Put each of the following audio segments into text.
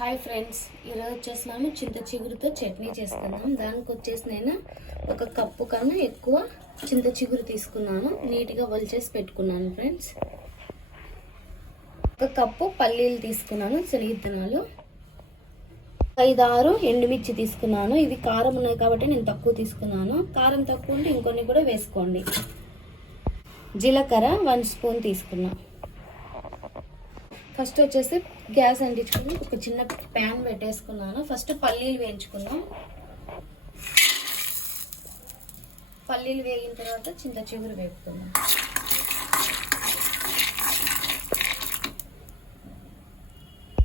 Hi friends ఈరోజు వచ్చేసి మనం చింత చిగురుతో చట్నీ చేసుకున్నాం దానికి వచ్చేసి నేను ఒక కప్పు కన్నా ఎక్కువ చింత చిగురు తీసుకున్నాను. నీట్గా వలిచేసి పెట్టుకున్నాను ఫ్రెండ్స్. ఒక కప్పు పల్లీలు తీసుకున్నాను శనగిత్తనాలు. ఐదు ఆరు ఎండుమిర్చి తీసుకున్నాను. ఇవి కారం ఉన్నాయి కాబట్టి నేను తక్కువ తీసుకున్నాను. కారం తక్కువ ఉంటే ఇంకొన్ని కూడా వేసుకోండి. జీలకర్ర వన్ స్పూన్ తీసుకున్నాను ఫస్ట్ వచ్చేసి గ్యాస్ అంటించుకుని ఒక చిన్న ప్యాన్ పెట్టేసుకున్నాను. ఫస్ట్ పల్లీలు వేయించుకున్నాం పల్లీలు వేగిన తర్వాత చింత చిగురు వేపుకున్నాం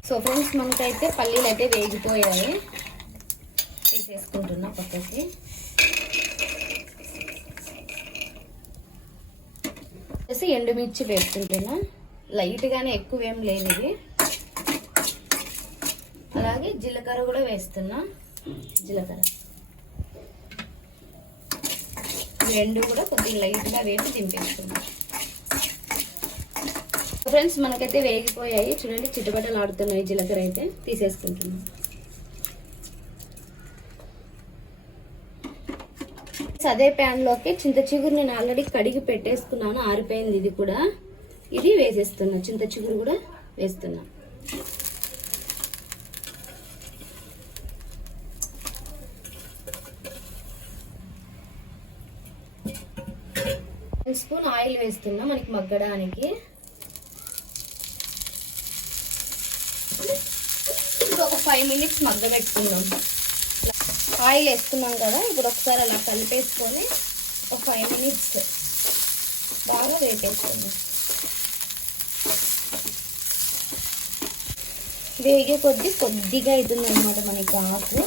సో ఫ్రెండ్స్ మనకైతే పల్లీలు అయితే వేగిపోయాయి. తీసేసుకుంటున్నా పక్కకి. వచ్చేసి ఎండుమిర్చి వేపుకుంటున్నాను లైట్గానే ఎక్కువ ఏం లేనిది అలాగే జీలకర్ర కూడా వేస్తున్నా. జీలకర్ర. రెండు కూడా కొద్దిగా లైట్గా వేసి దింపేస్తున్నా. ఫ్రెండ్స్ మనకైతే వేగిపోయాయి. చూడండి చిట్టుబట్టలు ఆడుతున్నాయి జీలకర్ర అయితే. తీసేసుకుంటున్నాం. అదే ప్యాన్లోకి చింత చిగురు నేను ఆల్రెడీ కడిగి పెట్టేసుకున్నాను. ఆరిపోయింది ఇది కూడా. ఇది వేసేస్తున్నా చింత చిగురు కూడా వేస్తున్నా. స్పూన్ ఆయిల్ వేస్తున్నా మనకి మగ్గడానికి. ఇప్పుడు ఒక ఫైవ్ మినిట్స్ మగ్గ ఆయిల్ వేసుకున్నాం కదా ఇప్పుడు ఒకసారి అలా కలిపేసుకొని ఒక ఫైవ్ మినిట్స్ బాగా వేపేసుకుందాం. వేగే కొద్ది కొద్దిగా అవుతుంది అనమాట మనకి ఆకు.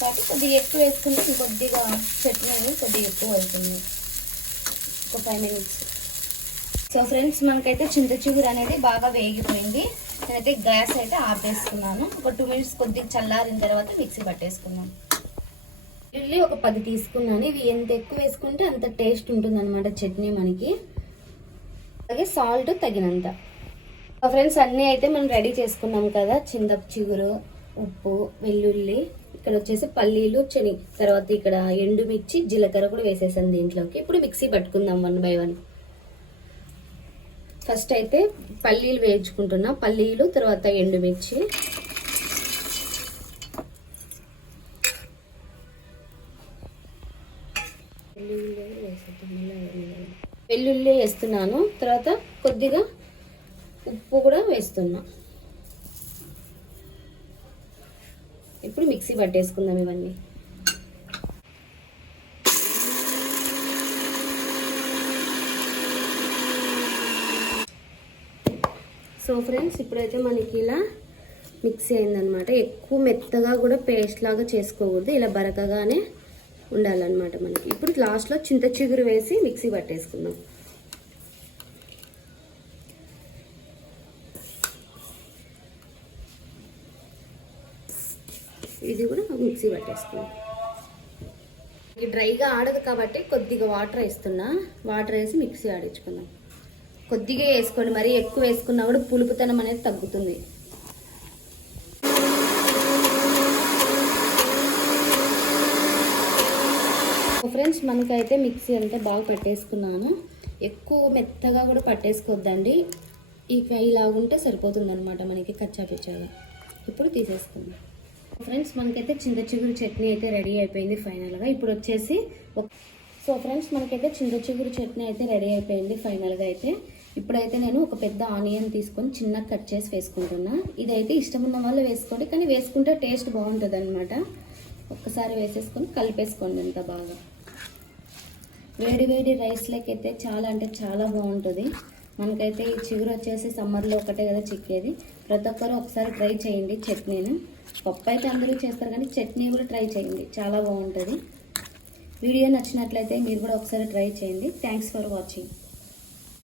కాబట్టి కొద్దిగా ఎక్కువ వేసుకుంటే కొద్దిగా చట్నీ అనేది కొద్దిగా ఎక్కువ అవుతుంది. ఒక ఫైవ్ మినిట్స్ సో ఫ్రెండ్స్ మనకైతే చింత చిగురు అనేది బాగా వేగిపోయింది. నేనైతే గ్యాస్ అయితే ఆపేసుకున్నాను. ఒక టూ మినిట్స్ కొద్దిగా చల్లారిన తర్వాత మిక్సీ పట్టేసుకున్నాను వెళ్ళి ఒక పది తీసుకున్నాను. ఇవి ఎంత ఎక్కువ వేసుకుంటే అంత టేస్ట్ ఉంటుంది అనమాట చట్నీ మనకి. అలాగే సాల్ట్ తగినంత. ఫ్రెండ్స్ అన్నీ అయితే మనం రెడీ చేసుకున్నాం కదా. చింత చిగురు ఉప్పు వెల్లుల్లి ఇక్కడ వచ్చేసి పల్లీలు చెని తర్వాత ఇక్కడ ఎండుమిర్చి జీలకర్ర కూడా వేసేసాను దీంట్లోకి. ఇప్పుడు మిక్సీ పట్టుకుందాం వన్ బై వన్. ఫస్ట్ అయితే పల్లీలు వేయించుకుంటున్నా. పల్లీలు తర్వాత ఎండుమిర్చి. వెల్లుల్లి వేస్తున్నాను. తర్వాత కొద్దిగా ఉప్పు కూడా వేస్తున్నా. ఇప్పుడు మిక్సీ పట్టేసుకుందాం ఇవన్నీ. సో ఫ్రెండ్స్ ఇప్పుడైతే మనకి ఇలా మిక్సీ అయిందనమాట ఎక్కువ మెత్తగా కూడా పేస్ట్ లాగా చేసుకోకూడదు. ఇలా బరకగానే ఉండాలన్నమాట మనకి. ఇప్పుడు లాస్ట్లో చింత చిగురు వేసి మిక్సీ పట్టేసుకుందాం. ఇది కూడా మిక్సీ పట్టేసుకుందాం ఇది డ్రైగా ఆడదు కాబట్టి కొద్దిగా వాటర్ వేస్తున్నా. వాటర్ వేసి మిక్సీ ఆడించుకుందాం. కొద్దిగా వేసుకోండి. మరీ ఎక్కువ వేసుకున్నా కూడా పులుపుతనం అనేది తగ్గుతుంది. ఫ్రెండ్స్ మనకైతే మిక్సీ అంతా బాగా పట్టేసుకున్నాను. ఎక్కువ మెత్తగా కూడా పట్టేసుకోవద్దండి. ఇక ఇలా ఉంటే సరిపోతుంది అనమాట మనకి కచ్చాపిచ్చాగా ఇప్పుడు తీసేసుకుందాం. ఫ్రెండ్స్ మనకైతే చింత చిగురు చట్నీ అయితే రెడీ అయిపోయింది ఫైనల్గా. ఇప్పుడు వచ్చేసి సో ఫ్రెండ్స్ మనకైతే చింత చిగురు చట్నీ అయితే రెడీ అయిపోయింది ఫైనల్గా అయితే. ఇప్పుడైతే నేను ఒక పెద్ద ఆనియన్ తీసుకొని చిన్న కట్ చేసి వేసుకుంటున్నా. ఇదైతే ఇష్టం ఉన్న వాళ్ళు వేసుకోండి కానీ వేసుకుంటే టేస్ట్ బాగుంటుంది అనమాట ఒక్కసారి వేసేసుకొని కలిపేసుకోండి అంత బాగా. వేడి వేడి రైస్లోకి అయితే చాలా అంటే చాలా బాగుంటుంది. మనకైతే ఈ చిగురు వచ్చేసి సమ్మర్లో ఒకటే కదా చిక్కేది. ప్రతి ఒక్కరు ఒకసారి ట్రై చేయండి చట్నీని. పప్పు అయితే అందరూ చేస్తారు కానీ చట్నీ కూడా ట్రై చేయండి. చాలా బాగుంటుంది. వీడియో నచ్చినట్లయితే మీరు కూడా ఒకసారి ట్రై చేయండి. Thanks for watching